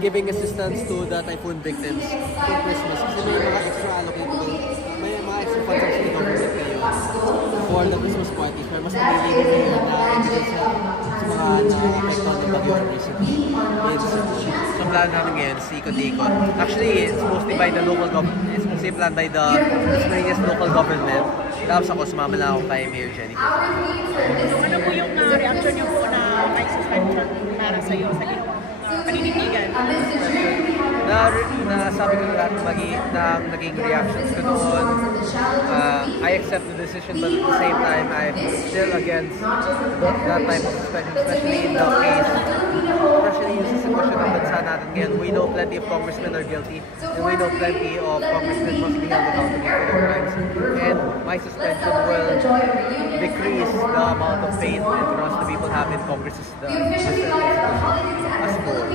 giving assistance to the typhoon victims for Christmas. Kasi may mga extra allocatable, may mga extra funds ang city government ngayon for the Christmas parties. Pero mas pinili din ngayon na ibigay sa mga na-apektuhan ng bagyo recently in Cebu. So plan namin ngayon si Ikot-Ikot. Actually, it's mostly by the local government. It's mostly planned by the Marinas local government. Tapos ako, sumama na ako kay Mayor Jenny. So ano po yung reaction niyo po na may suspension para sa iyo sa ginawang paninitigan? Nasabi ko na lahat ng naging reactions ko noon. I accept the decision, but at the same time, I'm still against that type of suspension, especially in the case, especially yung sitwasyon ng bansa natin ngayon. We know plenty of congressmen are guilty, and we know plenty of congressmen must be held accountable for their crimes. And my suspension will decrease the amount of pain and trust the people have in Congress as the institution as a whole.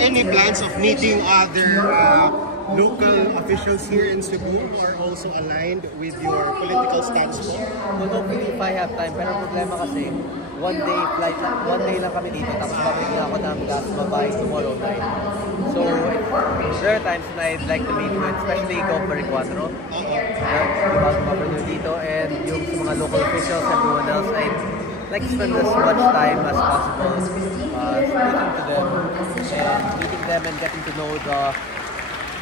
Any plans of meeting other local officials here in Cebu are also aligned with your political stance po? Well, hopefully if I have time, pero problema kasi one day lang kami dito, tapos babalik na ako ng gas babae tomorrow night. So there are times when I'd like to meet with, especially Governor Cuatro, Governor dito, and yung sa mga local officials, everyone else, I'd like to spend as much time as possible speaking to them and meeting them and getting to know the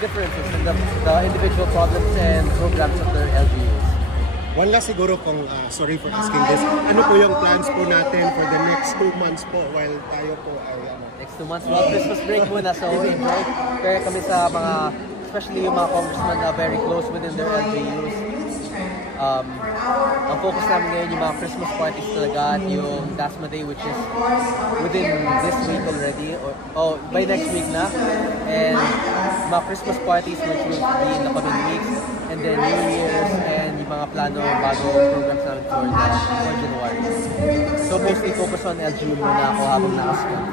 differences in the individual problems and programs of their LGUs. One last siguro kung, sorry for asking this, ano po yung plans po natin for the next 2 months po while tayo po ay Next 2 months, well, Christmas break muna, so enjoy. Kaya kami sa mga, especially yung mga congressmen na very close within their LGUs. Ang focus namin ngayon yung mga Christmas parties talaga at yung Dasma Day, which is within this week already, or by next week na, and mga Christmas parties which will be in the coming weeks, and then New Year's and yung mga plano bago programs namin for January. So mostly focus on LGU muna ako habang nakasulat.